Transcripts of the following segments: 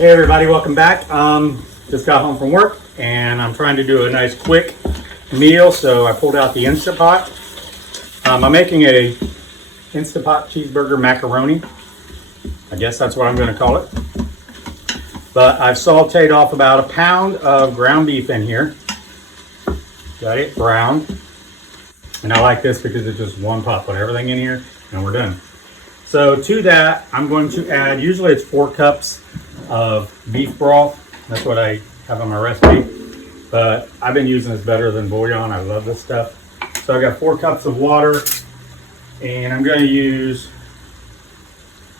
Hey everybody, welcome back. Just got home from work and I'm trying to do a nice quick meal, so I pulled out the Instant Pot. I'm making a Instant Pot Cheeseburger Macaroni. I guess that's what I'm going to call it. But I've sauteed off about a pound of ground beef in here. Got it browned. And I like this because it's just one pot. Put everything in here and we're done. So to that, I'm going to add, usually it's 4 cups of beef broth. That's what I have on my recipe. But I've been using this Better Than Bouillon. I love this stuff. So I got 4 cups of water. And I'm going to use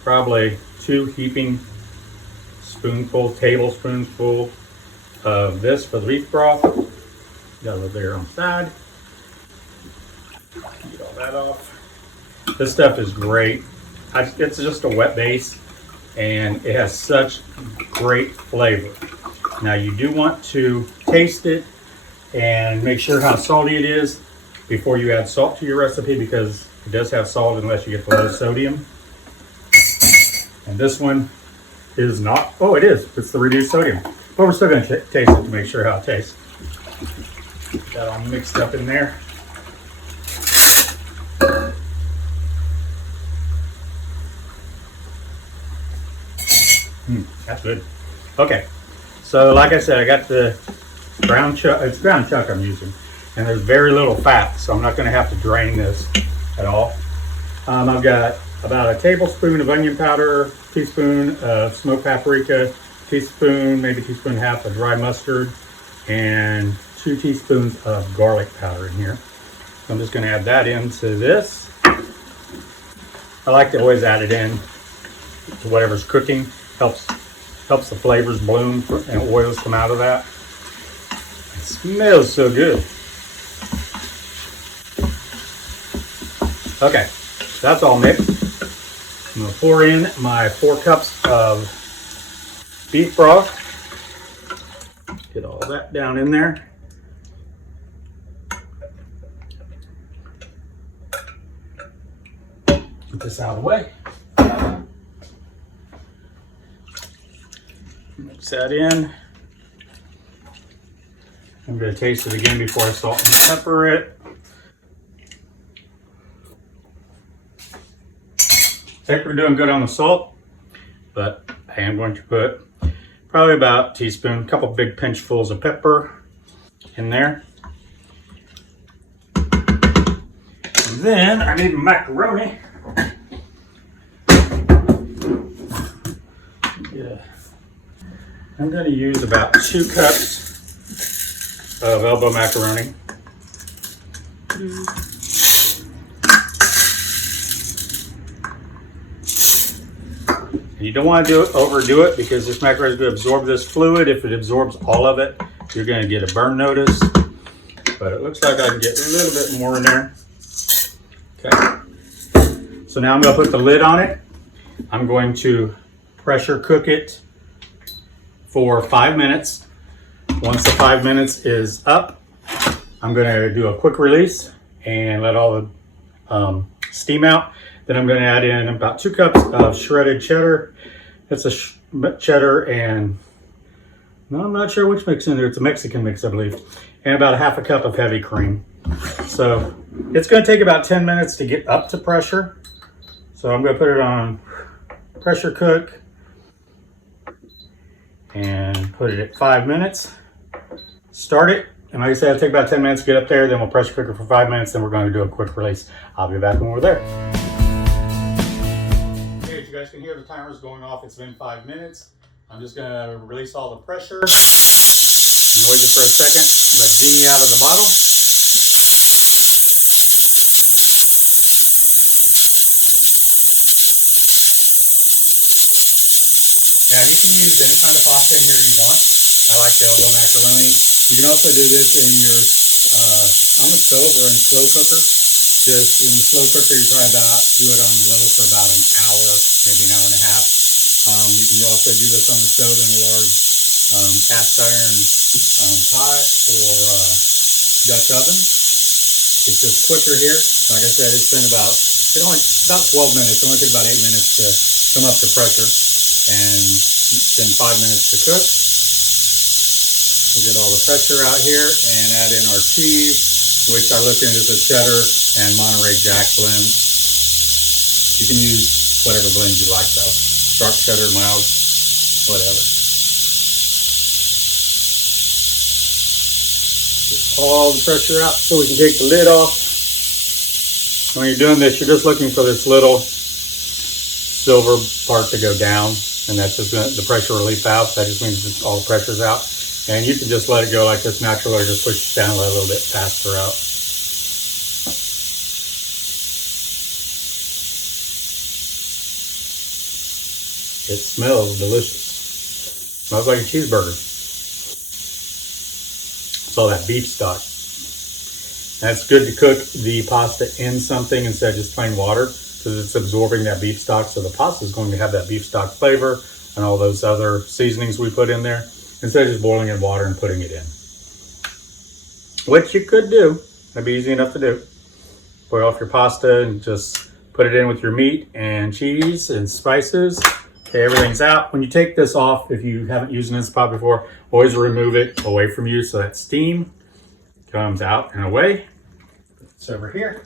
probably 2 heaping tablespoons full of this for the beef broth. Got a little there on the side. Get all that off. This stuff is great. It's just a wet base and it has such great flavor. Now you do want to taste it and make sure how salty it is before you add salt to your recipe, because it does have salt unless you get the low sodium. And this one is not, oh it is, it's the reduced sodium. But we're still going to taste it to make sure how it tastes. Get that all mixed up in there. That's good. Okay, so like I said, I got the ground chuck. It's ground chuck I'm using, and there's very little fat, so I'm not going to have to drain this at all. I've got about a tablespoon of onion powder, teaspoon of smoked paprika, teaspoon, maybe teaspoon and a half of dry mustard, and 2 teaspoons of garlic powder in here. So I'm just going to add that into this. I like to always add it in to whatever's cooking. Helps the flavors bloom and oils come out of that. It smells so good. Okay, that's all mixed. I'm gonna pour in my 4 cups of beef broth. Get all that down in there. Get this out of the way. Mix that in. I'm going to taste it again before I salt and pepper it. I think we're doing good on the salt, but I am going to put probably about a teaspoon, a couple big pinchfuls of pepper in there. And then I need macaroni. Yeah. I'm going to use about 2 cups of elbow macaroni. You don't want to overdo it, because this macaroni is going to absorb this fluid. If it absorbs all of it, you're going to get a burn notice. But it looks like I can get a little bit more in there. Okay. So now I'm going to put the lid on it. I'm going to pressure cook it for 5 minutes. Once the 5 minutes is up, I'm going to do a quick release and let all the steam out. Then I'm going to add in about 2 cups of shredded cheddar. It's a cheddar and, no, I'm not sure which mix in there. It's a Mexican mix, I believe. And about a half a cup of heavy cream. So it's going to take about 10 minutes to get up to pressure. So I'm going to put it on pressure cook and put it at 5 minutes. Start it, and like I said, it'll take about 10 minutes to get up there. Then we'll pressure cook it for 5 minutes. Then we're going to do a quick release. I'll be back when we're there. Okay, as you guys can hear, the timer's going off. It's been 5 minutes. I'm just going to release all the pressure. Noise it for a second. Let genie out of the bottle. Now you can use any kind of pasta in here you want. I like the elbow macaroni. You can also do this in your on the stove or in slow cooker. Just in the slow cooker, you probably do it on low for about an hour, maybe an hour and a half. You can also do this on the stove in a large cast iron pot or Dutch oven. It's just quicker here. Like I said, it's been about 12 minutes. It only took about 8 minutes to come up to pressure. And Then 5 minutes to cook. We'll get all the pressure out here and add in our cheese, which I looked into the cheddar and Monterey Jack blend. You can use whatever blend you like though. Dark cheddar, mild, whatever. Get all the pressure out so we can take the lid off. When you're doing this, you're just looking for this little silver part to go down, and that's just the pressure relief valve. That just means that all the pressure's out. And you can just let it go like this naturally, or just push it down a little bit faster out. It smells delicious. Smells like a cheeseburger. It's all that beef stock. And it's good to cook the pasta in something instead of just plain water, because it's absorbing that beef stock. So the pasta is going to have that beef stock flavor and all those other seasonings we put in there, instead of just boiling in water and putting it in. Which you could do. That'd be easy enough to do. Boil off your pasta and just put it in with your meat and cheese and spices. Okay, everything's out. When you take this off, if you haven't used an Instant Pot before, always remove it away from you so that steam comes out and away. It's over here.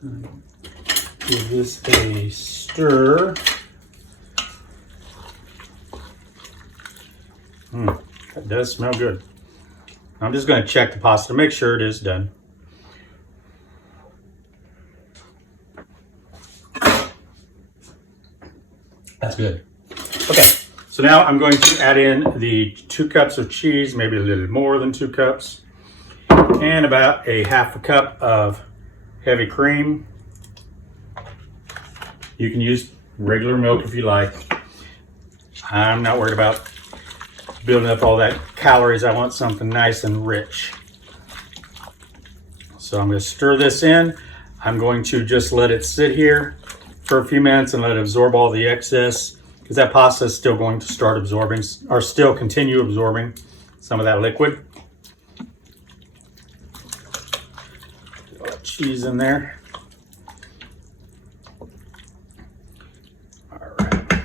Give this a stir. That does smell good. I'm just going to check the pasta to make sure it is done. That's good. Okay, so now I'm going to add in the 2 cups of cheese, maybe a little more than 2 cups, and about a half a cup of heavy cream. You can use regular milk if you like. I'm not worried about building up all that calories. I want something nice and rich. So I'm going to stir this in. I'm going to just let it sit here for a few minutes and let it absorb all the excess, because that pasta is still going to start absorbing, or still continue absorbing some of that liquid. Get all that cheese in there. All right.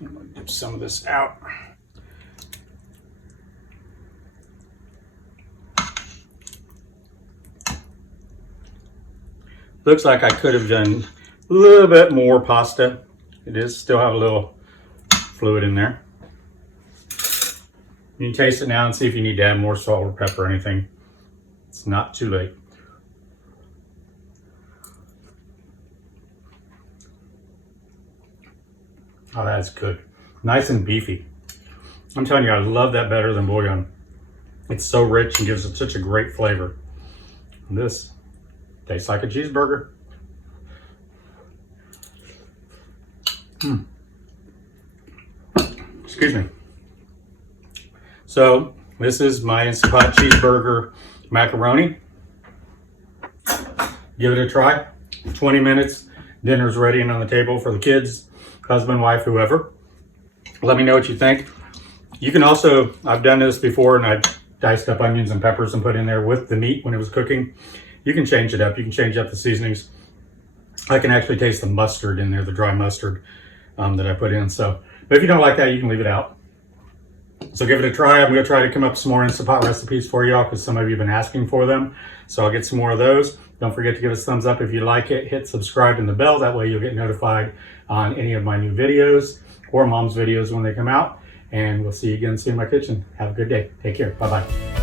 I'm gonna dip some of this out. Looks like I could have done a little bit more pasta. It does still have a little fluid in there. You can taste it now and see if you need to add more salt or pepper or anything. It's not too late. Oh, that's good. Nice and beefy. I'm telling you, I love that Better Than Bouillon. It's so rich and gives it such a great flavor. And this tastes like a cheeseburger. Excuse me. So this is my Instant Pot Cheeseburger Macaroni. Give it a try. 20 minutes. Dinner's ready and on the table for the kids, husband, wife, whoever. Let me know what you think. You can also, I've done this before and I diced up onions and peppers and put in there with the meat when it was cooking. You can change it up. You can change up the seasonings. I can actually taste the mustard in there, the dry mustard that I put in. So, but if you don't like that, you can leave it out. So give it a try. I'm going to try to come up with some more Instant Pot recipes for y'all, because some of you have been asking for them. So I'll get some more of those. Don't forget to give us a thumbs up if you like it. Hit subscribe and the bell. That way you'll get notified on any of my new videos or Mom's videos when they come out. And we'll see you again soon in my kitchen. Have a good day. Take care. Bye-bye.